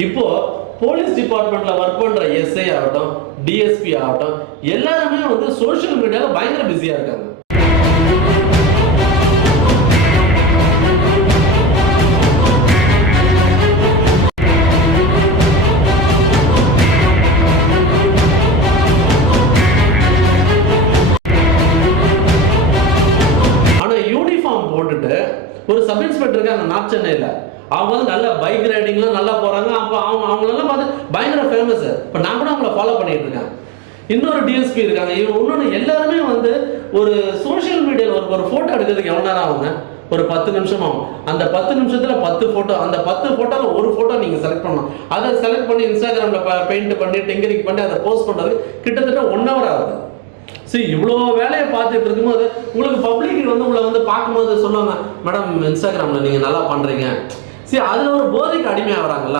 இப்போ போலீஸ் டிபார்ட்மெண்ட்ல ஒர்க் பண்ற எஸ்ஐ ஆகட்டும், டிஎஸ்பி ஆகட்டும், எல்லாருமே வந்து சோசியல் மீடியால பயங்கர பிஸியா இருக்காங்க. ஆனா யூனிஃபார்ம் போட்டுட்டு ஒரு சப் இன்ஸ்பெக்டர் இருக்காங்க நார்த் சென்னையில. அவங்க வந்து நல்ல பைக் ரைடிங்லாம் நல்லா போறாங்க. அப்ப அவங்களெல்லாம் பார்த்து பயங்கர ஃபேமஸ். இப்போ நான் கூட அவங்கள ஃபாலோ பண்ணிட்டு இருக்கேன். இன்னொரு டிஎஸ்பி இருக்காங்க. இன்னொன்று எல்லாருமே வந்து ஒரு சோஷியல் மீடியாவில் ஒரு ஃபோட்டோ எடுக்கிறதுக்கு எவ்வளோ நேரம் ஆகுங்க? ஒரு 10 நிமிஷம் ஆகும். அந்த 10 நிமிஷத்துல 10 ஃபோட்டோ, அந்த 10 ஃபோட்டோல ஒரு ஃபோட்டோ நீங்க செலக்ட் பண்ணணும். அதை செலக்ட் பண்ணி இன்ஸ்டாகிராம்ல பெயிண்ட் பண்ணி டிங்கரிங் பண்ணி அதை போஸ்ட் பண்றதுக்கு கிட்டத்தட்ட 1 hour ஆகுது. சரி, இவ்வளோ வேலையை பார்த்துட்டு இருக்கும்போது உங்களுக்கு பப்ளிக் வந்து உங்களை வந்து பார்க்கும்போது சொல்லுவாங்க, மேடம் இன்ஸ்டாகிராம்ல நீங்க நல்லா பண்றீங்க. சரி, அதுல ஒரு போதைக்கு அடிமையாகிறாங்கல்ல.